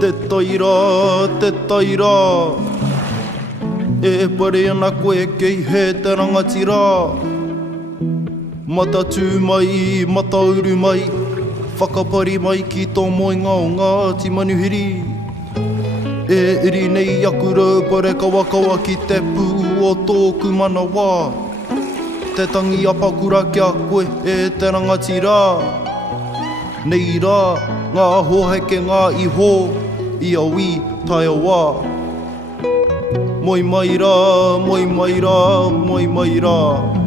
Te taira, te taira. E pare ana koe kei he te rangatira. Mata tū mai, mata uru mai. Whakapari mai ki tō moenga o Ngāti Manuhiri. E iri nei aku rau pare kawakawa ki te pū o tōku manawa. Te tangi apakura kia koe e te rangatira. Nei rā, ngā hoheke ngā iho, i awi tai awa. Moi mai rā, moi mai rā, moi mai rā.